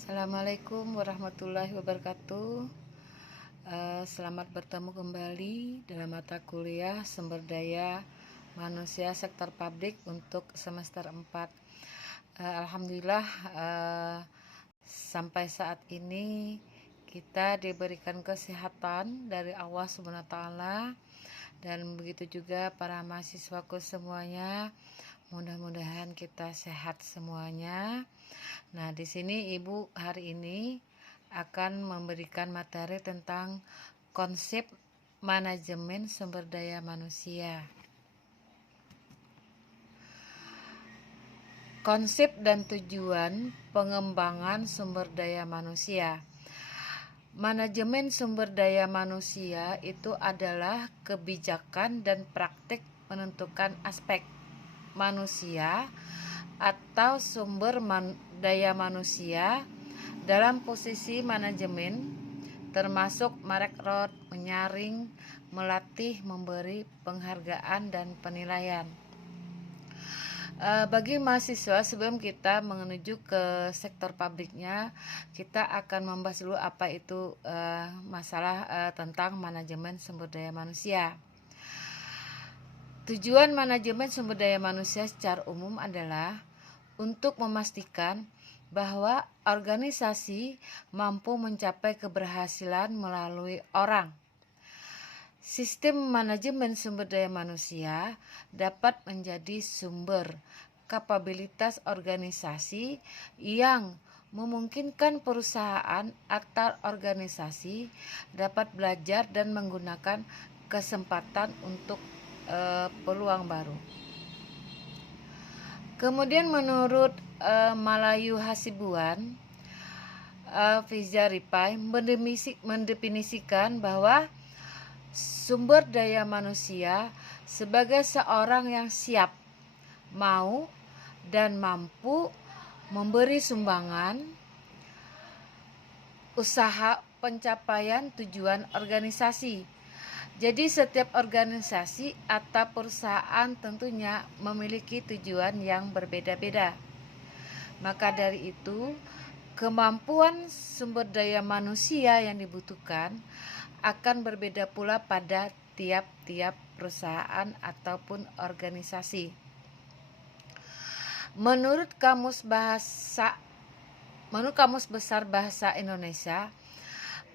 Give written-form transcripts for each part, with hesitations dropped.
Assalamualaikum warahmatullahi wabarakatuh. Selamat bertemu kembali dalam mata kuliah Sumber Daya Manusia Sektor Publik untuk semester 4. Alhamdulillah, sampai saat ini kita diberikan kesehatan dari Allah Subhanahu wa taala, dan begitu juga para mahasiswaku semuanya. Mudah-mudahan kita sehat semuanya. Nah, di sini Ibu hari ini akan memberikan materi tentang konsep manajemen sumber daya manusia. Konsep dan tujuan pengembangan sumber daya manusia. Manajemen sumber daya manusia itu adalah kebijakan dan praktik menentukan aspek manusia atau sumber daya manusia dalam posisi manajemen, termasuk merekrut, menyaring, melatih, memberi penghargaan dan penilaian. Bagi mahasiswa, sebelum kita menuju ke sektor publiknya, kita akan membahas dulu apa itu masalah tentang manajemen sumber daya manusia. Tujuan manajemen sumber daya manusia secara umum adalah untuk memastikan bahwa organisasi mampu mencapai keberhasilan melalui orang. Sistem manajemen sumber daya manusia dapat menjadi sumber kapabilitas organisasi yang memungkinkan perusahaan atau organisasi dapat belajar dan menggunakan kesempatan untuk peluang baru. Kemudian menurut Malayu Hasibuan, Fiza Ripai mendefinisikan bahwa sumber daya manusia sebagai seorang yang siap, mau, dan mampu memberi sumbangan usaha pencapaian tujuan organisasi. Jadi setiap organisasi atau perusahaan tentunya memiliki tujuan yang berbeda-beda. Maka dari itu, kemampuan sumber daya manusia yang dibutuhkan akan berbeda pula pada tiap-tiap perusahaan ataupun organisasi. Menurut Kamus Besar Bahasa Indonesia,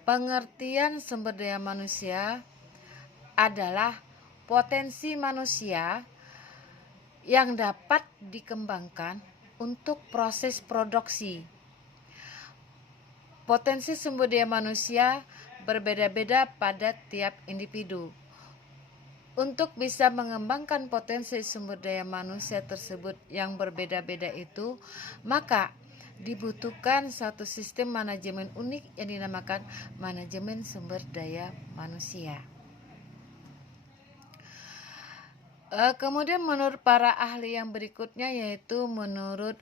pengertian sumber daya manusia adalah potensi manusia yang dapat dikembangkan untuk proses produksi. Potensi sumber daya manusia berbeda-beda pada tiap individu. Untuk bisa mengembangkan potensi sumber daya manusia tersebut yang berbeda-beda itu, maka dibutuhkan satu sistem manajemen unik yang dinamakan manajemen sumber daya manusia. Kemudian menurut para ahli yang berikutnya, yaitu menurut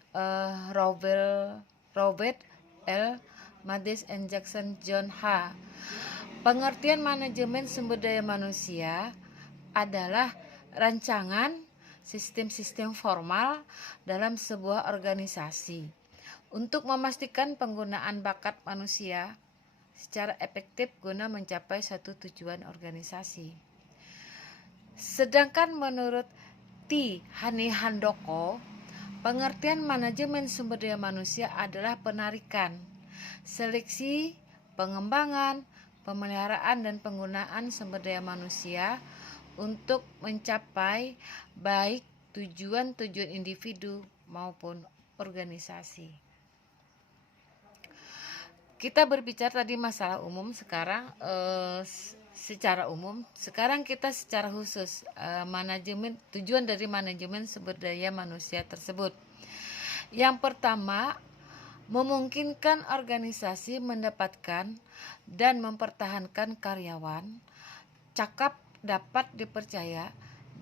Robert L. Madis and Jackson John H. Pengertian manajemen sumber daya manusia adalah rancangan sistem-sistem formal dalam sebuah organisasi untuk memastikan penggunaan bakat manusia secara efektif guna mencapai satu tujuan organisasi. Sedangkan menurut T. Hani Handoko, pengertian manajemen sumber daya manusia adalah penarikan, seleksi, pengembangan, pemeliharaan, dan penggunaan sumber daya manusia untuk mencapai baik tujuan-tujuan individu maupun organisasi. Kita berbicara tadi masalah umum, sekarang secara umum. Sekarang kita secara khusus tujuan dari manajemen sumber daya manusia tersebut. Yang pertama, memungkinkan organisasi mendapatkan dan mempertahankan karyawan cakap, dapat dipercaya,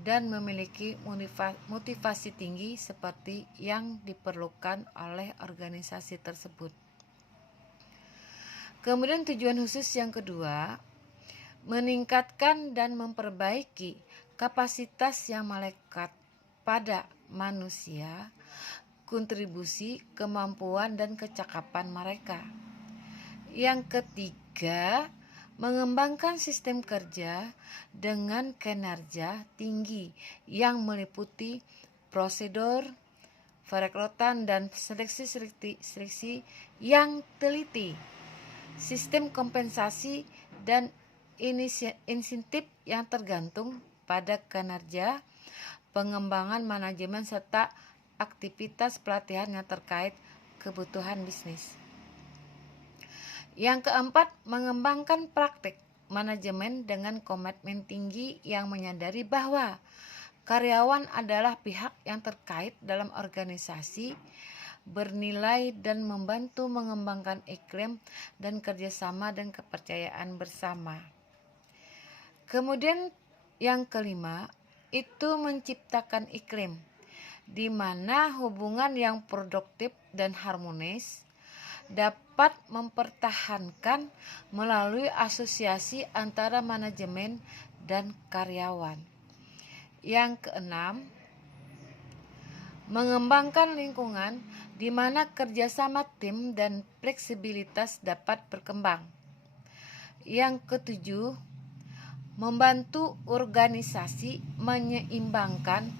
dan memiliki motivasi tinggi seperti yang diperlukan oleh organisasi tersebut. Kemudian tujuan khusus yang kedua, meningkatkan dan memperbaiki kapasitas yang melekat pada manusia kontribusi, kemampuan, dan kecakapan mereka. Yang ketiga, mengembangkan sistem kerja dengan kinerja tinggi yang meliputi prosedur, perekrutan, dan seleksi yang teliti, sistem kompensasi dan insentif yang tergantung pada kinerja, pengembangan manajemen, serta aktivitas pelatihan yang terkait kebutuhan bisnis. Yang keempat, mengembangkan praktik manajemen dengan komitmen tinggi yang menyadari bahwa karyawan adalah pihak yang terkait dalam organisasi, bernilai dan membantu mengembangkan iklim dan kerjasama dan kepercayaan bersama. Kemudian yang kelima, itu menciptakan iklim di mana hubungan yang produktif dan harmonis dapat mempertahankan melalui asosiasi antara manajemen dan karyawan. Yang keenam, mengembangkan lingkungan di mana kerjasama tim dan fleksibilitas dapat berkembang. Yang ketujuh, membantu organisasi menyeimbangkan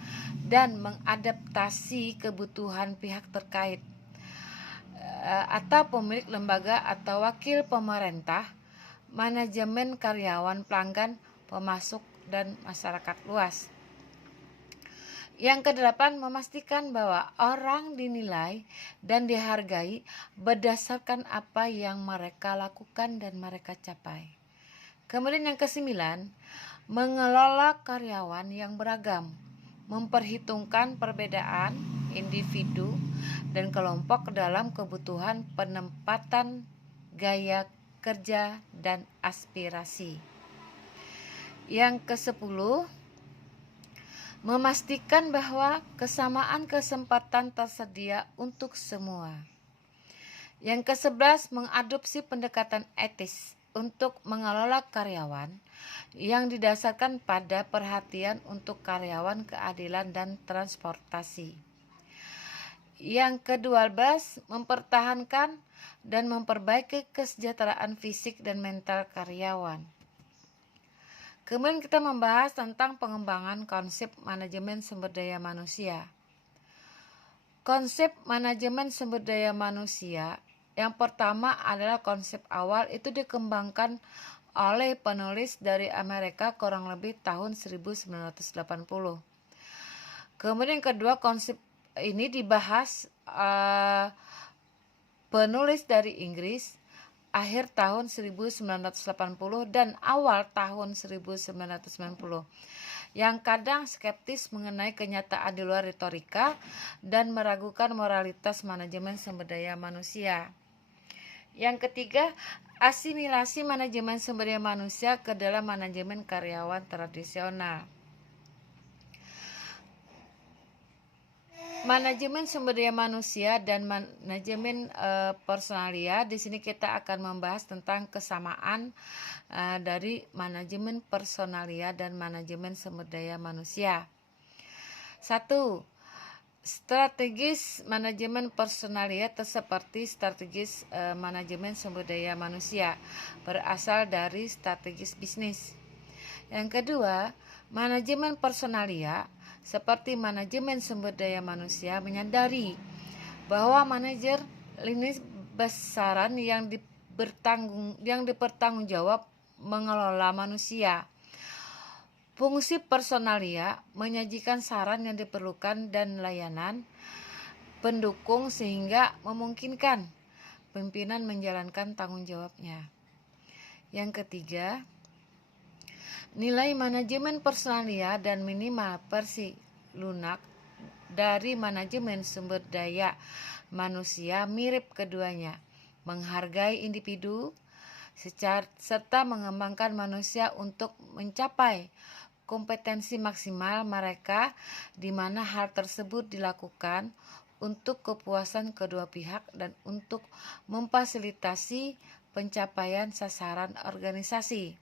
dan mengadaptasi kebutuhan pihak terkait atau pemilik lembaga atau wakil pemerintah, manajemen, karyawan, pelanggan, pemasok, dan masyarakat luas. Yang kedelapan, memastikan bahwa orang dinilai dan dihargai berdasarkan apa yang mereka lakukan dan mereka capai. Kemudian yang kesembilan, mengelola karyawan yang beragam, memperhitungkan perbedaan individu dan kelompok dalam kebutuhan penempatan, gaya kerja, dan aspirasi. Yang ke-10, memastikan bahwa kesamaan kesempatan tersedia untuk semua. Yang ke-11, mengadopsi pendekatan etis untuk mengelola karyawan yang didasarkan pada perhatian untuk karyawan, keadilan, dan transportasi. Yang ke-12, mempertahankan dan memperbaiki kesejahteraan fisik dan mental karyawan. Kemudian kita membahas tentang pengembangan konsep manajemen sumber daya manusia. Konsep manajemen sumber daya manusia yang pertama adalah konsep awal, itu dikembangkan oleh penulis dari Amerika kurang lebih tahun 1980. Kemudian kedua, konsep ini dibahas penulis dari Inggris akhir tahun 1980 dan awal tahun 1990 yang kadang skeptis mengenai kenyataan di luar retorika dan meragukan moralitas manajemen sumber daya manusia. Yang ketiga, asimilasi manajemen sumber daya manusia ke dalam manajemen karyawan tradisional. Manajemen sumber daya manusia dan manajemen personalia. Di sini kita akan membahas tentang kesamaan dari manajemen personalia dan manajemen sumber daya manusia. 1. Strategis manajemen personalia seperti strategis manajemen sumber daya manusia berasal dari strategis bisnis. Yang kedua, manajemen personalia seperti manajemen sumber daya manusia menyadari bahwa manajer lini besaran yang dipertanggung jawab mengelola manusia. Fungsi personalia menyajikan saran yang diperlukan dan layanan pendukung sehingga memungkinkan pimpinan menjalankan tanggung jawabnya. Yang ketiga, nilai manajemen personalia dan minimal versi lunak dari manajemen sumber daya manusia mirip keduanya, menghargai individu serta mengembangkan manusia untuk mencapai kompetensi maksimal mereka, di mana hal tersebut dilakukan untuk kepuasan kedua pihak dan untuk memfasilitasi pencapaian sasaran organisasi.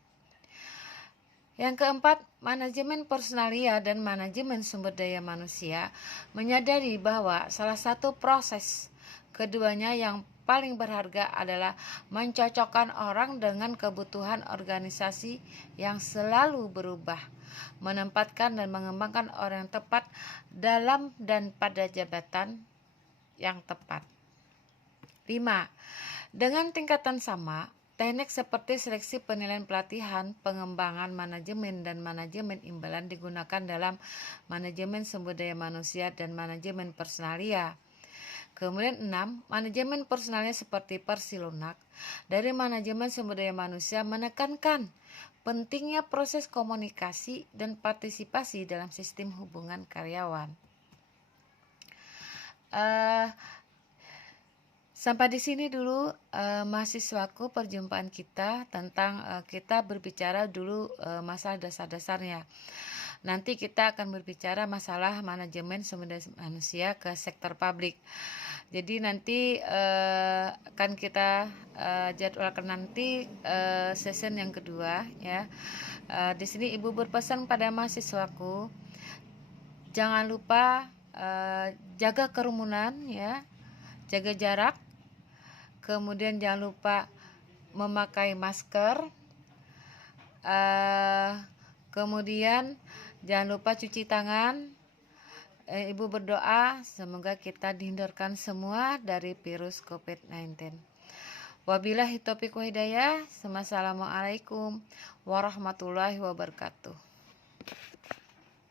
Yang keempat, manajemen personalia dan manajemen sumber daya manusia menyadari bahwa salah satu proses keduanya yang paling berharga adalah mencocokkan orang dengan kebutuhan organisasi yang selalu berubah, menempatkan dan mengembangkan orang yang tepat dalam dan pada jabatan yang tepat. 5. Dengan tingkatan sama, teknik seperti seleksi penilaian pelatihan, pengembangan manajemen dan manajemen imbalan digunakan dalam manajemen sumber daya manusia dan manajemen personalia. Kemudian 6, manajemen personalia seperti Persilunak dari manajemen sumber daya manusia menekankan pentingnya proses komunikasi dan partisipasi dalam sistem hubungan karyawan. Sampai di sini dulu mahasiswaku perjumpaan kita tentang kita berbicara dulu masalah dasar-dasarnya. Nanti kita akan berbicara masalah manajemen sumber daya manusia ke sektor publik. Jadi nanti akan kita jadwalkan nanti session yang kedua ya. Di sini Ibu berpesan pada mahasiswaku, jangan lupa jaga kerumunan ya, jaga jarak. Kemudian jangan lupa memakai masker. Kemudian jangan lupa cuci tangan. Ibu berdoa semoga kita dihindarkan semua dari virus COVID-19. Wabillahi taufiq wa hidayah. Wassalamualaikum warahmatullahi wabarakatuh.